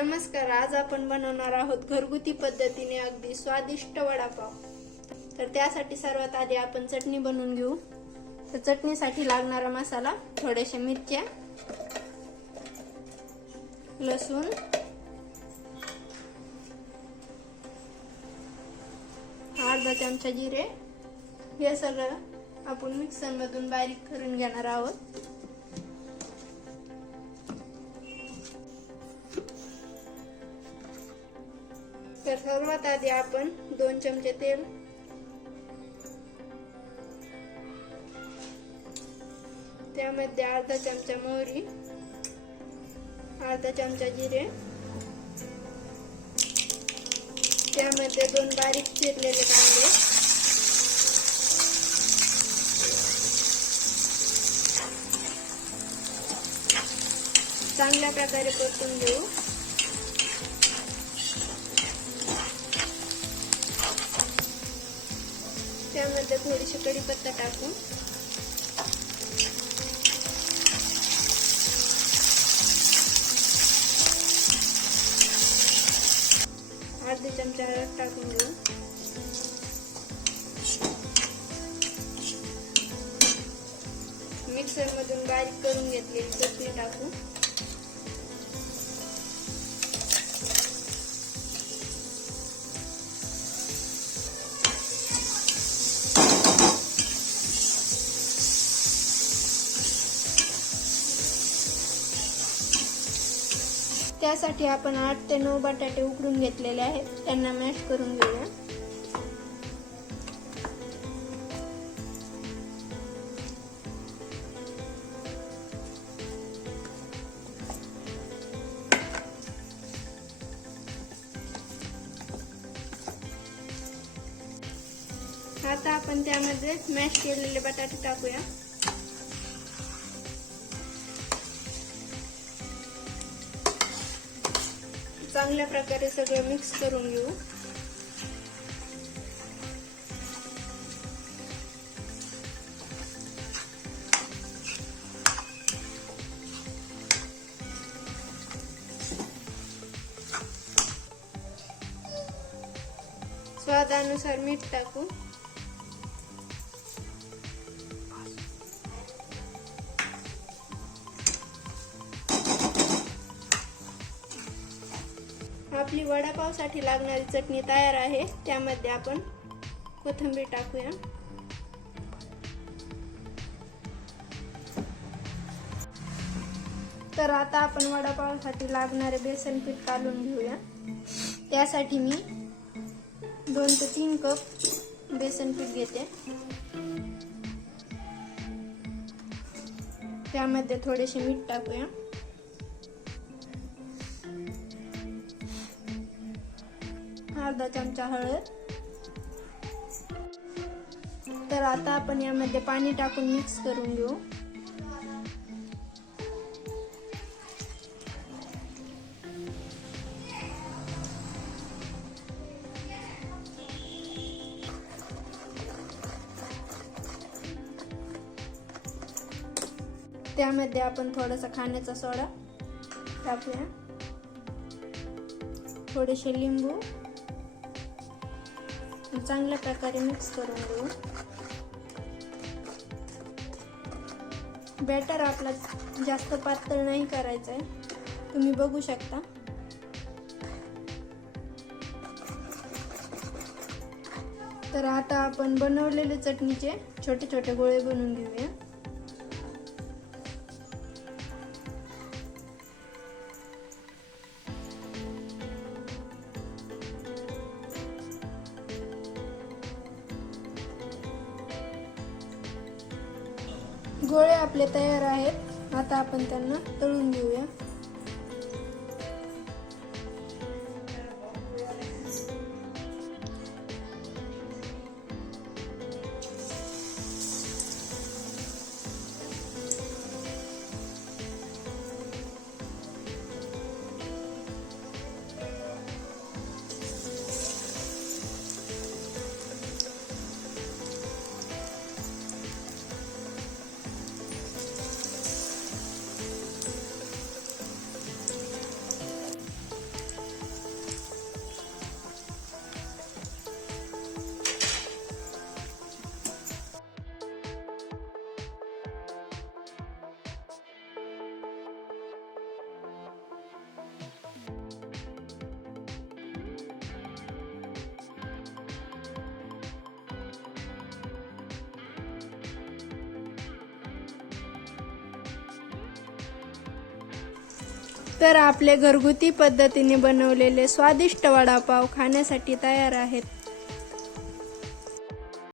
नमस्कार आज आपण बनवणार आहोत घरगुती पद्धतीने अगदी स्वादिष्ट वडापाव. तर त्यासाठी सर्वात आधी आपण चटणी बनवून घेऊ. तर चटणीसाठी लागणारा मसाला थोड्याशा मिरच्या लसूण अर्धा चमचा जिरे. हे सगळं आपण मिक्सरमधून बारीक करून घेणार आहोत. तर सर्वात आधी आपण दोन चमचे तेल. त्यामध्ये अर्धा चमचा मोहरी अर्धा चमचा जिरे त्यामध्ये दोन बारीक चिरलेले कांदे. चांगल्या प्रकारे परतून घेऊ. त्यामध्ये थोडीशी कढीपत्ता टाकू अर्धी चमचा हळद टाकून घेऊ. मिक्सरमधून बारीक करून घेतलेली चटणी टाकू. त्यासाठी आपण आठ ते नऊ बटाटे उकडून घेतलेले आहेत. त्यांना मॅश करून घेऊया. आता आपण त्यामध्ये मॅश केलेले बटाटे टाकूया. चांगल्या प्रकारे सगळं मिक्स करून घेऊ. स्वादानुसार मीठ टाकू. आपली वडापावसाठी लागणारी चटणी तयार आहे. त्यामध्ये आपण कोथिंबीर टाकूया. तर आता आपण वडापावसाठी लागणारे बेसन पीठ काढून घेऊया. त्यासाठी मी दोन ते तीन कप बेसन पीठ घेते. त्यामध्ये थोडेसे मीठ टाकूया. अर्धा चमचा हळद. तर आता आपण यामध्ये पाणी टाकून मिक्स करून घेऊ. त्यामध्ये आपण थोडासा खाण्याचा सोडा टाकूया. थोडेसे लिंबू. चांगल्या प्रकारे मिक्स करून घेऊ. बॅटर आपला जास्त पातळ नाही करायचं आहे. तुम्ही बघू शकता. तर आता आपण बनवलेले चटणीचे छोटे छोटे गोळे बनवून घेऊया. गोळे आपले तयार आहेत. आता आपण त्यांना तळून घेऊया. तर आपले घरगुती पद्धतीने बनवलेले स्वादिष्ट वडापाव खाण्यासाठी तयार आहेत.